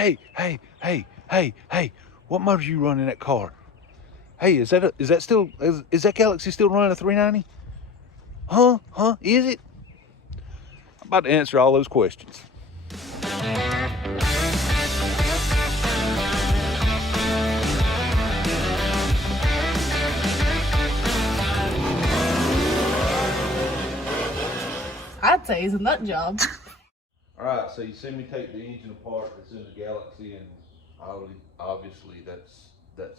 hey, what motor you running in that car? Hey, is that Galaxie still running a 390? Huh? Is it? I'm about to answer all those questions. I'd say he's a nut job. All right, so you see me take the engine apart that's in the Galaxie, and obviously that's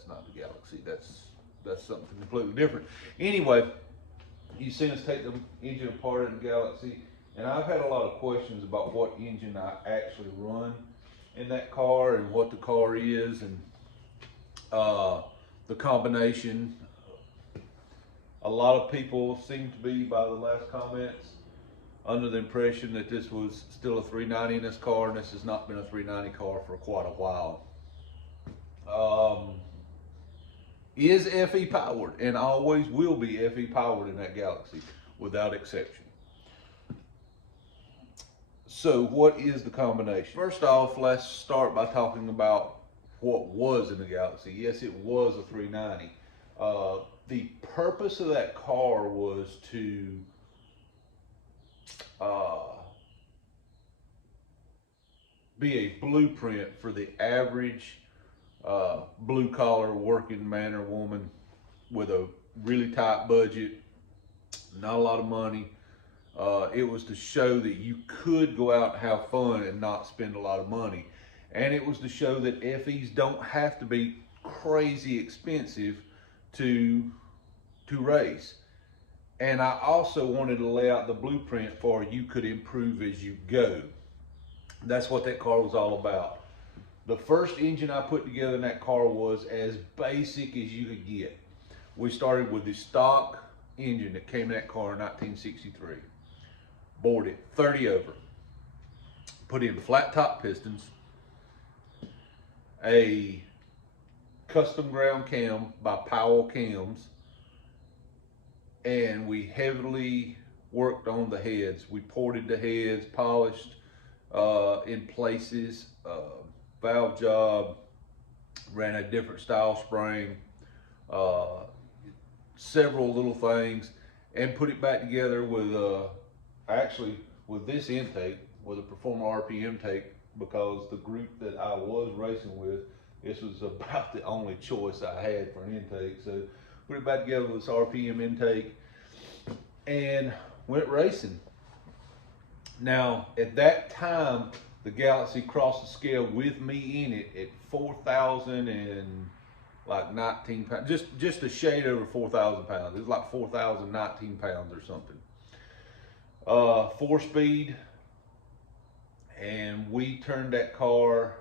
not the Galaxie. That's something completely different. Anyway, you seen us take the engine apart in the Galaxie, and I've had a lot of questions about what engine I actually run in that car and what the car is and the combination. A lot of people seem to be, by the last comments, under the impression that this was still a 390 in this car, and this has not been a 390 car for quite a while. Is FE powered and always will be FE powered in that Galaxie without exception. So what is the combination? First off, let's start by talking about what was in the Galaxie. Yes, it was a 390. The purpose of that car was to be a blueprint for the average blue collar working man or woman with a really tight budget, not a lot of money. It was to show that you could go out and have fun and not spend a lot of money. And it was to show that FEs don't have to be crazy expensive to race. And I also wanted to lay out the blueprint for you could improve as you go. That's what that car was all about. The first engine I put together in that car was as basic as you could get. We started with the stock engine that came in that car in 1963. Bored it 30 over. Put in flat top pistons, a custom ground cam by Powell Cams, and we heavily worked on the heads. We ported the heads, polished in places, valve job, ran a different style spring, several little things, and put it back together with actually with this intake, with a Performer RPM take, because the group that I was racing with, this was about the only choice I had for an intake. So put it back together with this RPM intake and went racing. Now, at that time, the Galaxie crossed the scale with me in it at 4,019 pounds, just a shade over 4,000 pounds. It was like 4,019 pounds or something. 4-speed, and we turned that car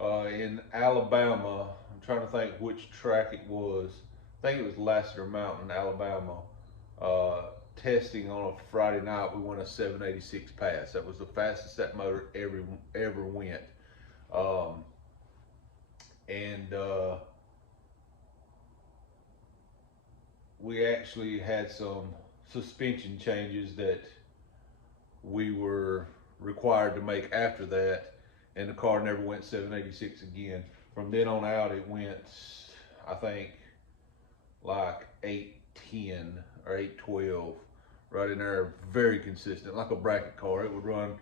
in Alabama. I'm trying to think which track it was. I think it was Lassiter Mountain, Alabama. Testing on a Friday night, we went a 786 pass. That was the fastest that motor ever went. We actually had some suspension changes that we were required to make after that, and the car never went 786 again. From then on out, it went, I think, like 810 or 812, right in there, very consistent, like a bracket car. It would run,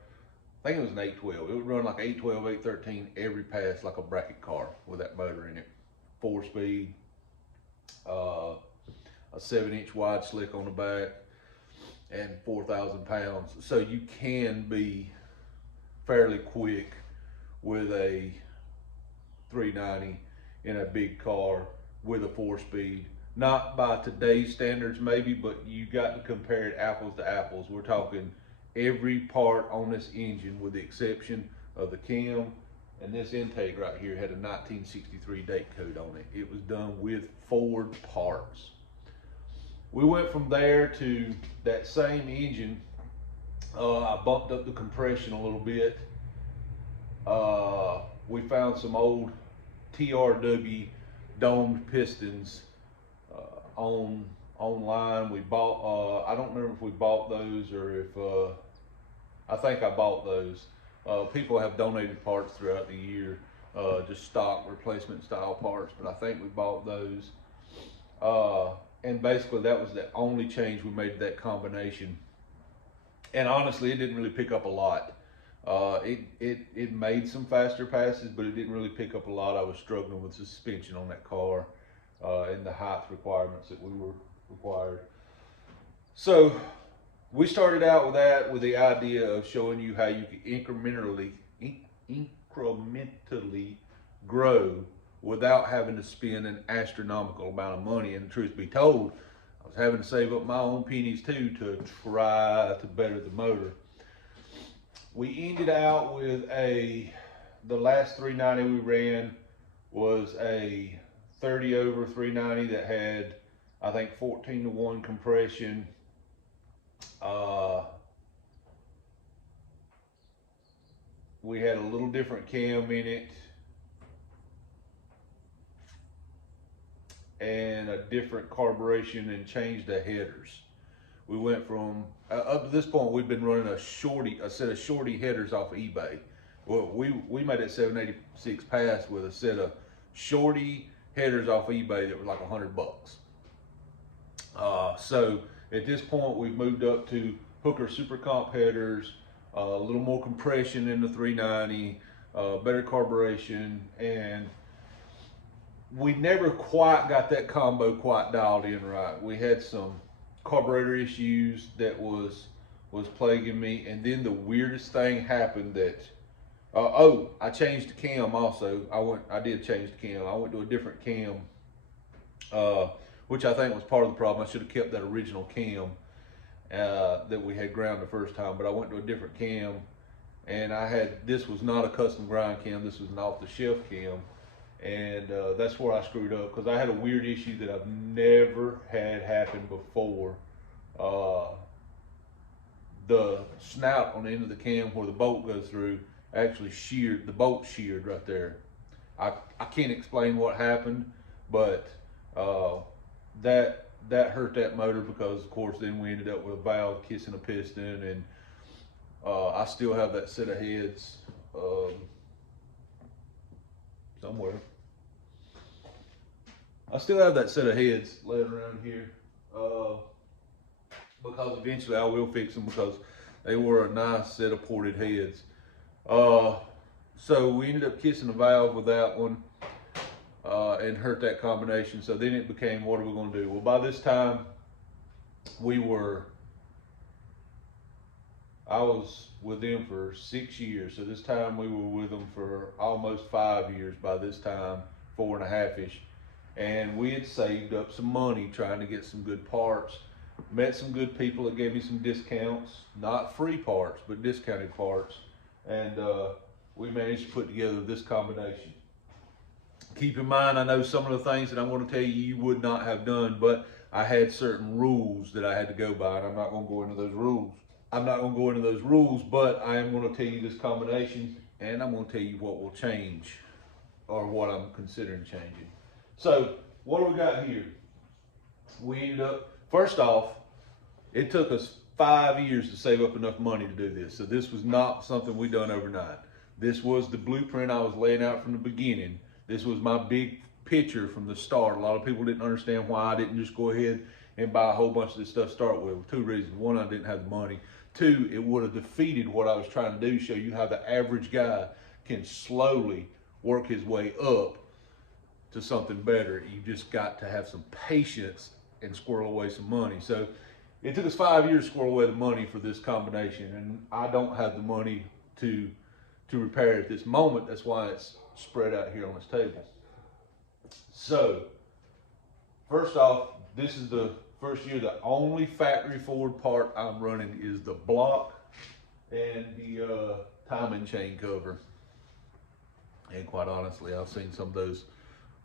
I think it was an 812. It would run like 812, 813 every pass, like a bracket car with that motor in it. 4-speed, a 7-inch wide slick on the back, and 4,000 pounds. So you can be fairly quick with a 390 in a big car with a 4-speed. Not by today's standards maybe, but you got to compare it apples to apples. We're talking every part on this engine with the exception of the cam, and this intake right here had a 1963 date code on it. It was done with Ford parts. We went from there to that same engine. I bumped up the compression a little bit. We found some old TRW domed pistons online. We bought, I don't remember if we bought those or if, I think I bought those. People have donated parts throughout the year, just stock replacement style parts, but I think we bought those. And basically that was the only change we made to that combination. And honestly, it didn't really pick up a lot. It made some faster passes, but it didn't really pick up a lot. I was struggling with suspension on that car, and the height requirements that we were required. So we started out with that, with the idea of showing you how you can incrementally grow without having to spend an astronomical amount of money. And the truth be told, I was having to save up my own pennies too to try to better the motor. We ended out with the last 390 we ran was a 30 over 390 that had, I think, 14-to-1 compression. We had a little different cam in it and a different carburation, and changed the headers. We went from, up to this point, we've been running a set of shorty headers off of eBay. Well, we made that 786 pass with a set of shorty headers off of eBay that were like $100. So at this point, we've moved up to Hooker Super Comp headers, a little more compression in the 390, better carburation, and we never quite got that combo quite dialed in right. We had some carburetor issues that was plaguing me, and then the weirdest thing happened that I changed the cam also. I did change the cam. I went to a different cam, which I think was part of the problem. I should have kept that original cam that we had ground the first time, but I went to a different cam, and this was not a custom grind cam. This was an off-the-shelf cam, and that's where I screwed up, because I had a weird issue that I've never had happen before. The snout on the end of the cam where the bolt goes through actually sheared, the bolt sheared right there. I can't explain what happened, but that hurt that motor, because of course then we ended up with a valve kissing a piston, and I still have that set of heads somewhere. I still have that set of heads laying around here, because eventually I will fix them, because they were a nice set of ported heads. So we ended up kissing the valve with that one, and hurt that combination. So then it became, what are we going to do? Well, by this time I was with them for 6 years. So this time we were with them for almost 5 years by this time, 4.5-ish. And we had saved up some money trying to get some good parts. Met some good people that gave me some discounts, not free parts, but discounted parts. And we managed to put together this combination. Keep in mind, I know some of the things that I'm going to tell you would not have done, but I had certain rules that I had to go by, and I'm not going to go into those rules. But I am going to tell you this combination, and I'm going to tell you what will change, or what I'm considering changing. So what do we got here? We ended up, first off, it took us 5 years to save up enough money to do this. So this was not something we done overnight. This was the blueprint I was laying out from the beginning. This was my big picture from the start. A lot of people didn't understand why I didn't just go ahead and buy a whole bunch of this stuff to start with. 2 reasons. 1, I didn't have the money. 2, it would have defeated what I was trying to do, show you how the average guy can slowly work his way up to something better. You just got to have some patience and squirrel away some money. So it took us 5 years to squirrel away the money for this combination, and I don't have the money to repair it at this moment. That's why it's spread out here on this table. So first off, this is the first year. The only factory forward part I'm running is the block and the timing chain cover. And quite honestly, I've seen some of those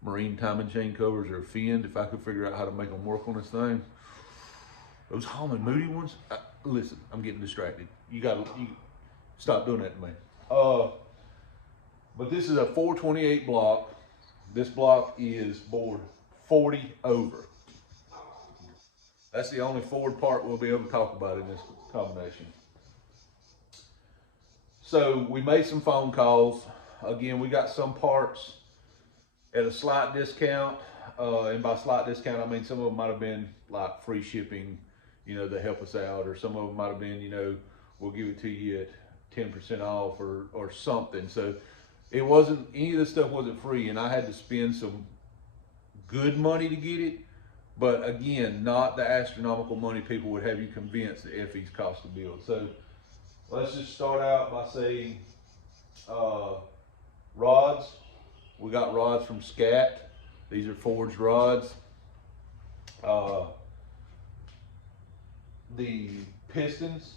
marine timing chain covers are finned. If I could figure out how to make them work on this thing, those Holman Moody ones. Listen, I'm getting distracted. You stop doing that to me. But this is a 428 block. This block is bored 40 over. That's the only forward part we'll be able to talk about in this combination. So we made some phone calls. Again, we got some parts at a slight discount. And by slight discount, I mean some of them might have been like free shipping, to help us out, or some of them might have been, we'll give it to you at 10% off or something. So it wasn't, any of this stuff wasn't free, and I had to spend some good money to get it. But again, not the astronomical money people would have you convinced that FE's cost to build. So let's just start out by saying rods. We got rods from Scat. These are forged rods. The pistons,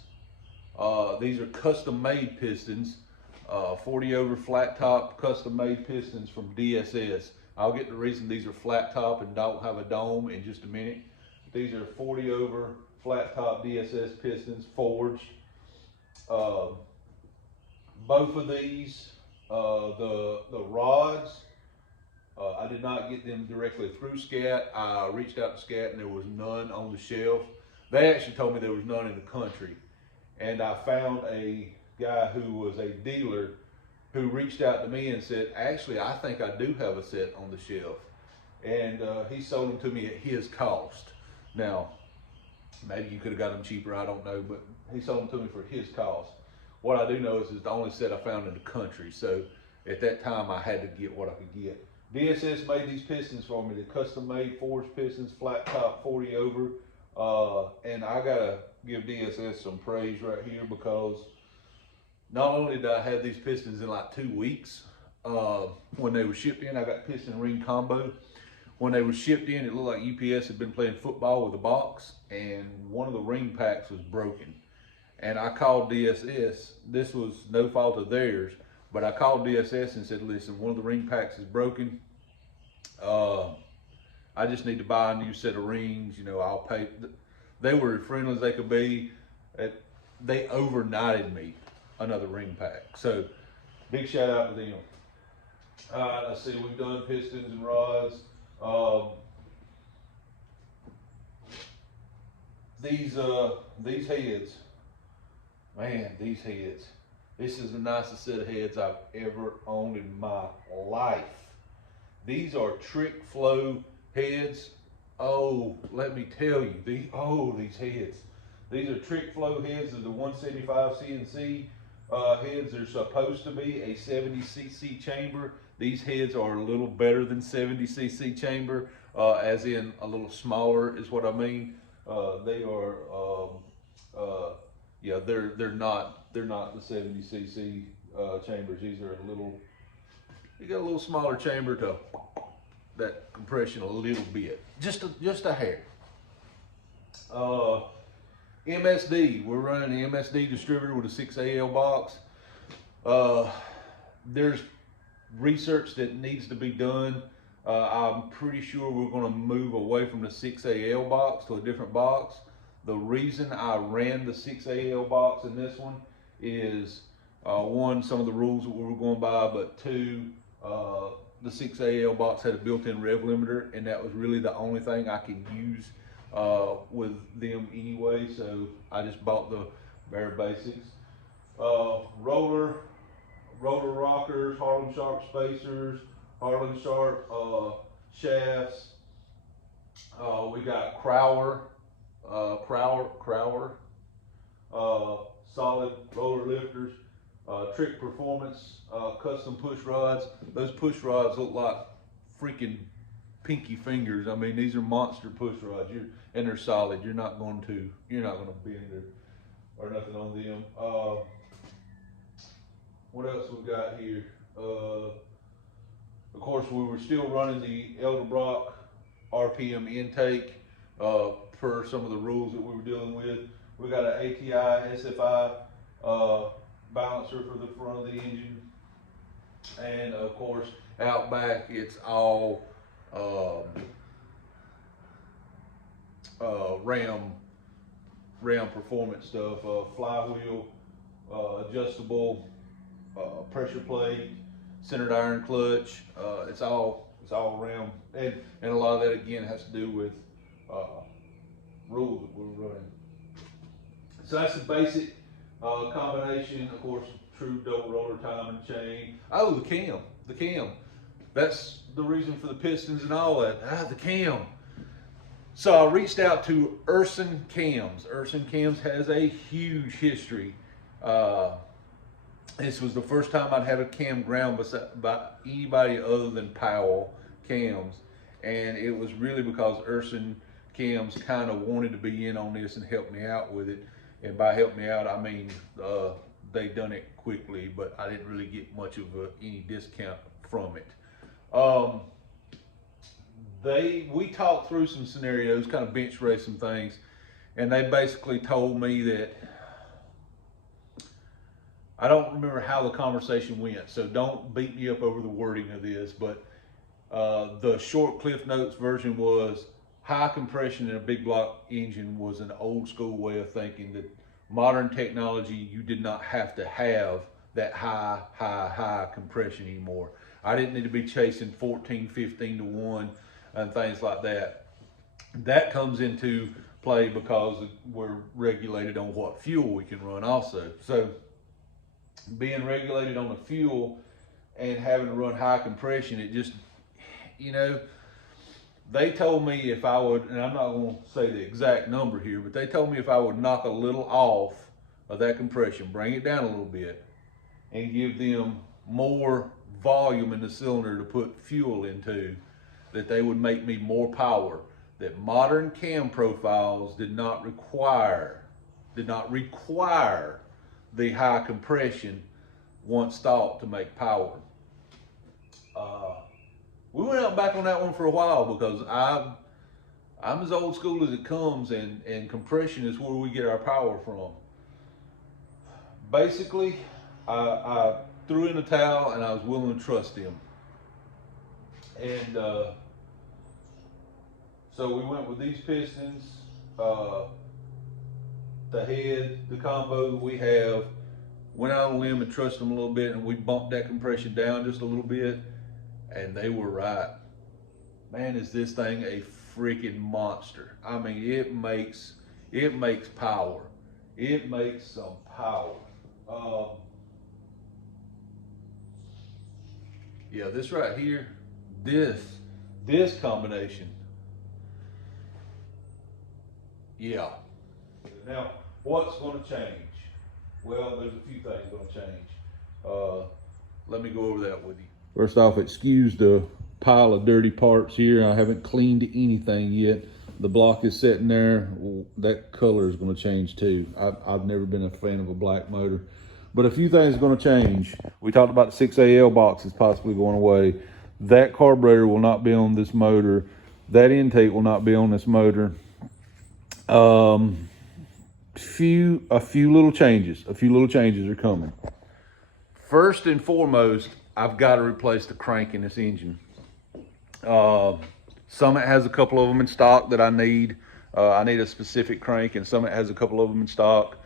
these are custom made pistons, 40 over flat top custom made pistons from DSS. I'll get the reason these are flat top and don't have a dome in just a minute. These are 40 over flat top DSS pistons, forged. Both of these, the rods, I did not get them directly through Scat. I reached out to Scat and there was none on the shelf. They actually told me there was none in the country. And I found a guy who was a dealer who reached out to me and said, actually, I think I do have a set on the shelf. And he sold them to me at his cost. Now, maybe you could have got them cheaper, I don't know, but he sold them to me for his cost. What I do know is it's the only set I found in the country. So at that time, I had to get what I could get. DSS made these pistons for me. They're custom made forged pistons, flat top, 40 over. And I gotta give DSS some praise right here, because not only did I have these pistons in like 2 weeks, when they were shipped in, I got piston ring combo. When they were shipped in, it looked like UPS had been playing football with a box, and one of the ring packs was broken. And I called DSS. This was no fault of theirs, but I called DSS and said, listen, one of the ring packs is broken. I just need to buy a new set of rings. I'll pay. They were as friendly as they could be. They overnighted me another ring pack. So big shout out to them. All right, let's see. We've done pistons and rods. These heads, man, these heads. This is the nicest set of heads I've ever owned in my life. These are trick flow heads. Oh, let me tell you, these heads. These are trick flow heads of the 175 CNC heads. They're supposed to be a 70cc chamber. These heads are a little better than 70cc chamber, as in a little smaller is what I mean. They are, yeah, they're not the 70cc chambers. These are a little. You got a little smaller chamber to that compression a little bit, just a hair. MSD, we're running the MSD distributor with a 6AL box. There's research that needs to be done. I'm pretty sure we're going to move away from the 6AL box to a different box. The reason I ran the 6AL box in this one is one, some of the rules that we were going by, but two, the 6AL box had a built-in rev limiter, and that was really the only thing I could use with them anyway, so I just bought the bare basics. Roller rockers, Harlem Sharp spacers, Harlem Sharp shafts. We got Crowler solid roller lifters, Trick Performance custom push rods. Those push rods look like freaking pinky fingers. I mean, these are monster push rods. And they're solid. You're not going to bend or nothing on them. What else we got here? Of course, we were still running the Elderbrock RPM intake per some of the rules that we were dealing with. We got an ATI SFI balancer for the front of the engine, and of course out back it's all Ram performance stuff, flywheel, adjustable pressure plate, centered iron clutch. It's all Ram, and a lot of that again has to do with rules that we're running. So that's the basic combination. Of course, true double roller timing chain. Oh, the cam. That's the reason for the pistons and all that. The cam. So I reached out to Urson Cams. Urson Cams has a huge history. This was the first time I'd had a cam ground by anybody other than Powell Cams. And it was really because Urson Cams kind of wanted to be in on this and help me out with it. And by help me out, I mean they done it quickly, but I didn't really get much of any discount from it. We talked through some scenarios, kind of bench race some things, and they basically told me that, I don't remember how the conversation went, so don't beat me up over the wording of this, but the short Cliff Notes version was high compression in a big block engine was an old school way of thinking that modern technology, you did not have to have that high compression anymore. I didn't need to be chasing 14, 15 to 1 and things like that. That comes into play because we're regulated on what fuel we can run also. So being regulated on the fuel and having to run high compression, it just, they told me if I would, and I'm not going to say the exact number here, but they told me if I would knock a little off of that compression, bring it down a little bit, and give them more volume in the cylinder to put fuel into, that they would make me more power. That modern cam profiles did not require the high compression once thought to make power. We went out back on that one for a while because I'm as old school as it comes, and compression is where we get our power from. Basically, I threw in the towel and I was willing to trust him. And so we went with these pistons, the head, the combo that we have, went out on a limb and trusted them a little bit, and we bumped that compression down just a little bit, and they were right. Man, is this thing a freaking monster. I mean, it makes power. It makes some power. Yeah, this right here, this combination. Yeah. Now, what's going to change? Well, there's a few things going to change. Let me go over that with you. First off, excuse the pile of dirty parts here. I haven't cleaned anything yet. The block is sitting there. That color is going to change too. I've never been a fan of a black motor. But a few things are going to change. We talked about the 6AL boxes possibly going away. That carburetor will not be on this motor. That intake will not be on this motor. A few little changes. A few little changes are coming. First and foremost, I've got to replace the crank in this engine. Summit has a couple of them in stock that I need. I need a specific crank, and Summit has a couple of them in stock.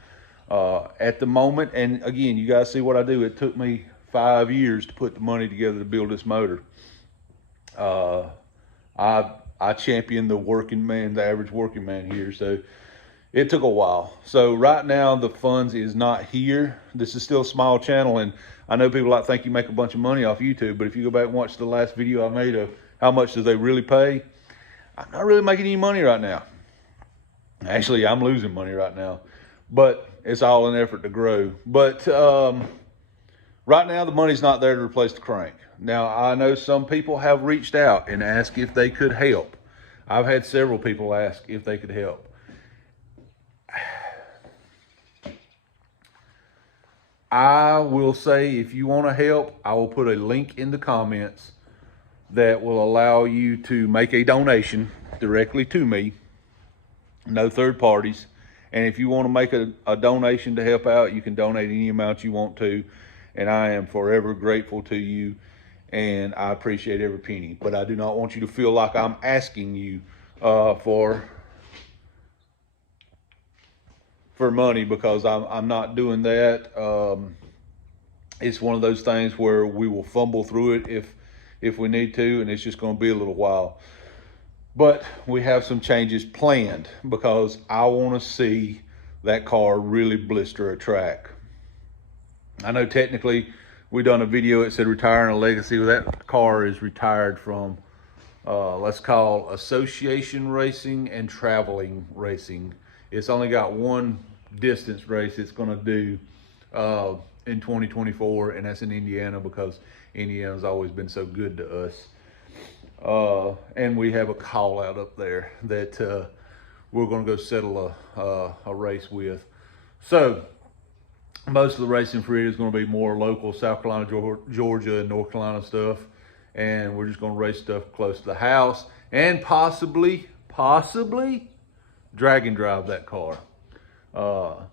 At the moment, and again, you guys see what I do. It took me 5 years to put the money together to build this motor. I champion the working man, the average working man here, so it took a while. So right now, the funds is not here. This is still a small channel, and I know people like think you make a bunch of money off YouTube, but if you go back and watch the last video I made of how much do they really pay, I'm not really making any money right now. Actually, I'm losing money right now, but it's all an effort to grow. But right now, the money's not there to replace the crank. Now, I know some people have reached out and asked if they could help. I've had several people ask if they could help. I will say, if you want to help, I will put a link in the comments that will allow you to make a donation directly to me. No third parties. And if you want to make a donation to help out, you can donate any amount you want to. And I am forever grateful to you. And I appreciate every penny. But I do not want you to feel like I'm asking you for money, because I'm not doing that. It's one of those things where we will fumble through it if we need to, and it's just going to be a little while. But we have some changes planned because I want to see that car really blister a track. I know technically we done a video, it said retiring a legacy. Well, that car is retired from, let's call association racing and traveling racing. It's only got one distance race it's gonna do in 2024, and that's in Indiana because Indiana's always been so good to us. And we have a call out up there that we're gonna go settle a race with. So most of the racing for it is going to be more local, South Carolina, Georgia, and North Carolina stuff. And we're just going to race stuff close to the house and possibly drag and drive that car. But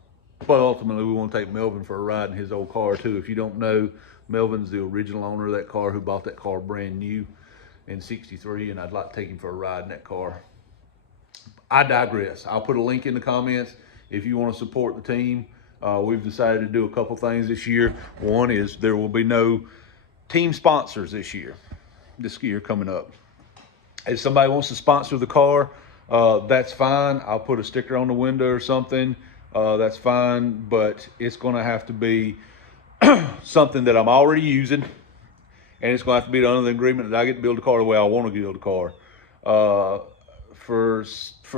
ultimately, we want to take Melvin for a ride in his old car too. If you don't know, Melvin's the original owner of that car who bought that car brand new in '63, and I'd like to take him for a ride in that car. I digress. I'll put a link in the comments if you want to support the team. We've decided to do a couple things this year. One is there will be no team sponsors this year coming up. If somebody wants to sponsor the car, that's fine. I'll put a sticker on the window or something. That's fine, but it's going to have to be something that I'm already using, and it's going to have to be under the agreement that I get to build the car the way I want to build the car. For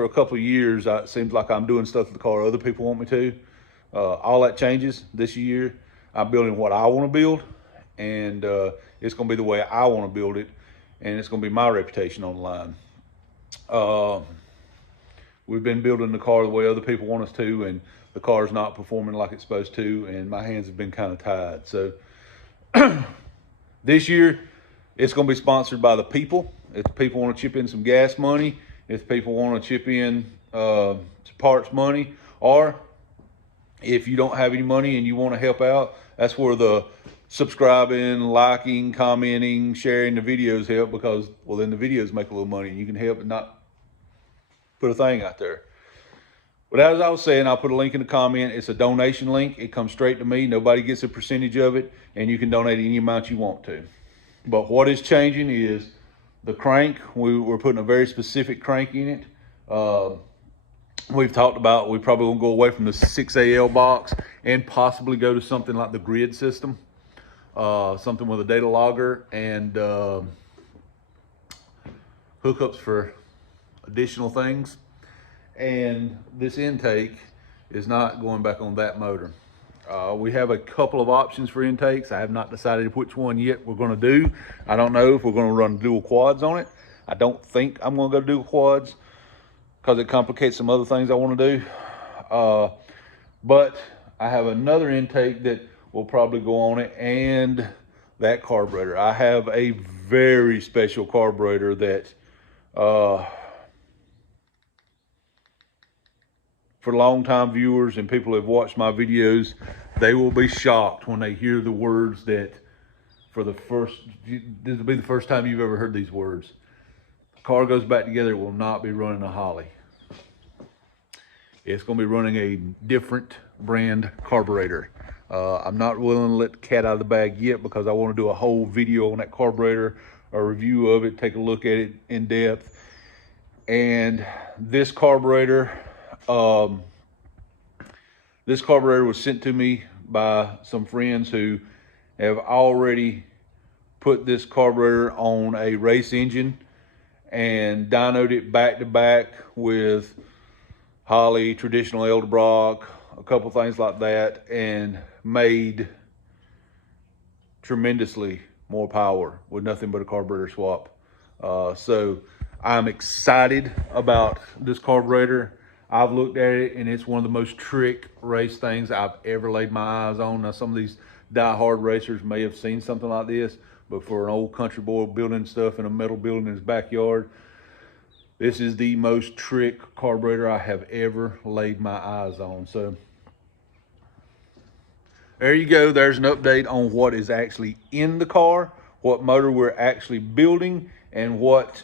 a couple of years, it seems like I'm doing stuff to the car other people want me to. All that changes this year. I'm building what I want to build, and it's going to be the way I want to build it, and it's going to be my reputation on the line. We've been building the car the way other people want us to, and the car's not performing like it's supposed to, and my hands have been kind of tied. So this year, it's going to be sponsored by the people. If people want to chip in some gas money, if people want to chip in some parts money, or if you don't have any money and you want to help out, that's where the subscribing, liking, commenting, sharing the videos help, because, well, then the videos make a little money and you can help and not put a thing out there. But as I was saying, I'll put a link in the comment. It's a donation link. It comes straight to me. Nobody gets a percentage of it, and you can donate any amount you want to. But what is changing is the crank. We're putting a very specific crank in it. We've talked about we probably won't go away from the 6AL box and possibly go to something like the grid system, something with a data logger and hookups for additional things. And this intake is not going back on that motor. We have a couple of options for intakes. I have not decided which one yet we're going to do. I don't know if we're going to run dual quads on it. I don't think I'm going to go dual quads, because it complicates some other things I want to do. But I have another intake that will probably go on it, and that carburetor. I have a very special carburetor that, for long-time viewers and people who have watched my videos, they will be shocked when they hear the words that, this will be the first time you've ever heard these words. The car goes back together, it will not be running a Holly. It's going to be running a different brand carburetor. I'm not willing to let the cat out of the bag yet, because I want to do a whole video on that carburetor, a review of it, take a look at it in depth. And this carburetor was sent to me by some friends who have already put this carburetor on a race engine and dynoed it back to back with Holly, traditional Eldebrock, a couple things like that, and made tremendously more power with nothing but a carburetor swap. So I'm excited about this carburetor. I've looked at it, and it's one of the most trick race things I've ever laid my eyes on. Now, some of these die-hard racers may have seen something like this, but for an old country boy building stuff in a metal building in his backyard, this is the most trick carburetor I have ever laid my eyes on. So there you go. There's an update on what is actually in the car, what motor we're actually building, and what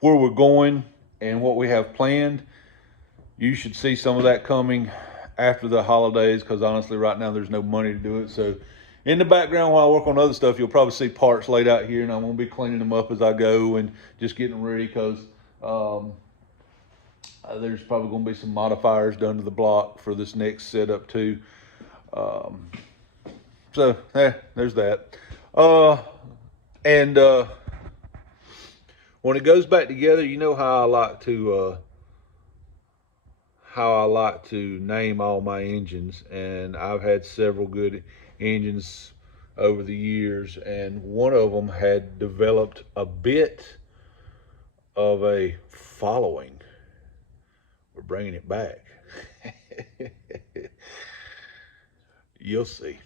where we're going and what we have planned. You should see some of that coming after the holidays, because honestly right now there's no money to do it. So in the background while I work on other stuff, you'll probably see parts laid out here, and I'm going to be cleaning them up as I go and just getting them ready, because There's probably going to be some modifiers done to the block for this next setup too. So there's that. And when it goes back together, you know how I like to name all my engines, and I've had several good engines over the years, and one of them had developed a bit of a following. We're bringing it back. You'll see.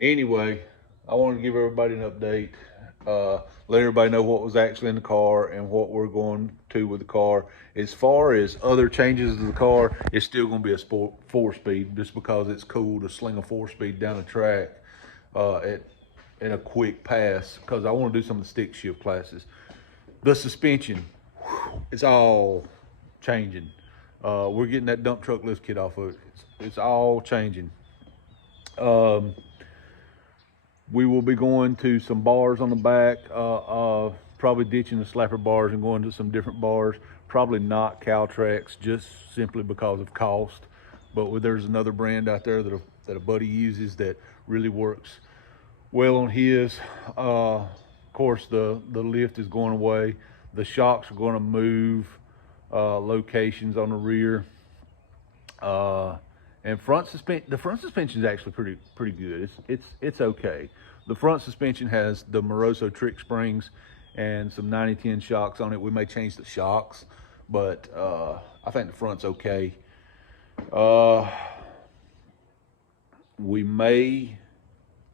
Anyway, I wanted to give everybody an update, let everybody know what was actually in the car and what we're going to with the car. As far as other changes to the car, it's still going to be a sport 4-speed, just because it's cool to sling a 4-speed down the track in a quick pass, because I want to do some of the stick shift classes. The suspension, it's all changing. We're getting that dump truck lift kit off of it. It's all changing. We will be going to some bars on the back, probably ditching the slapper bars and going to some different bars. Probably not Caltrax, just simply because of cost. But there's another brand out there that a buddy uses that really works well on his. Of course, the lift is going away. The shocks are going to move locations on the rear. And the front suspension is actually pretty good. It's okay. The front suspension has the Moroso trick springs and some 90-10 shocks on it. We may change the shocks, but I think the front's okay. We may,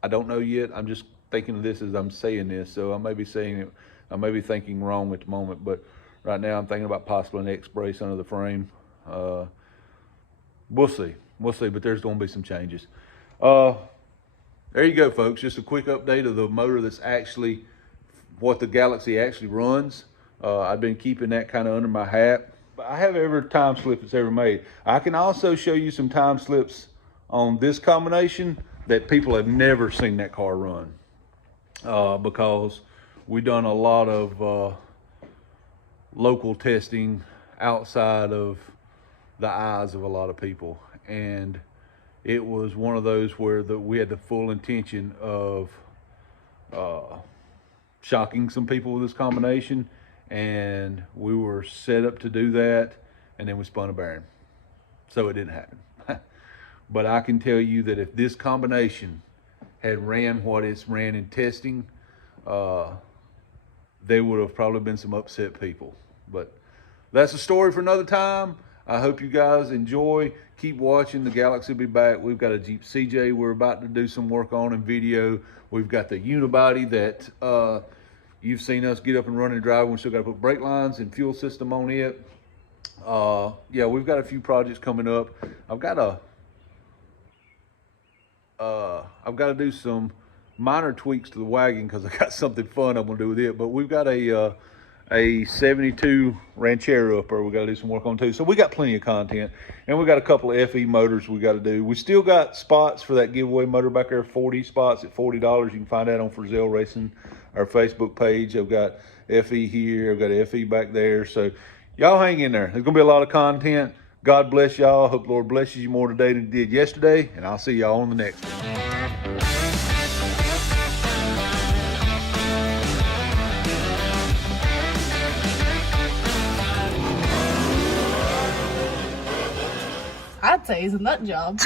I don't know yet. I'm just thinking of this as I'm saying this, so I may be saying it. I may be thinking wrong at the moment, but right now I'm thinking about possibly an X brace under the frame. We'll see, but there's going to be some changes. There you go, folks. Just a quick update of the motor that's actually what the Galaxie actually runs. I've been keeping that kind of under my hat. But I have every time slip it's ever made. I can also show you some time slips on this combination that people have never seen that car run, because we've done a lot of local testing outside of the eyes of a lot of people, and it was one of those where we had the full intention of shocking some people with this combination, and we were set up to do that, and then we spun a bearing, so it didn't happen. But I can tell you that if this combination had ran what it's ran in testing, there would have probably been some upset people. But that's a story for another time. I hope you guys enjoy. Keep watching. The Galaxie will be back. We've got a Jeep CJ we're about to do some work on in video. We've got the unibody that you've seen us get up and run and drive. We still got to put brake lines and fuel system on it. Yeah, we've got a few projects coming up. I've got to do some minor tweaks to the wagon because I got something fun I'm gonna do with it. But we've got a 72 Ranchero up there we got to do some work on too. So we got plenty of content, and we got a couple of FE motors we got to do. We still got spots for that giveaway motor back there, 40 spots at $40. You can find that on Frizzell Racing, our Facebook page. I've got FE here, I've got FE back there. So y'all hang in there. There's gonna be a lot of content. God bless y'all. Hope the Lord blesses you more today than he did yesterday, and I'll see y'all on the next one. I'd say he's a nut job.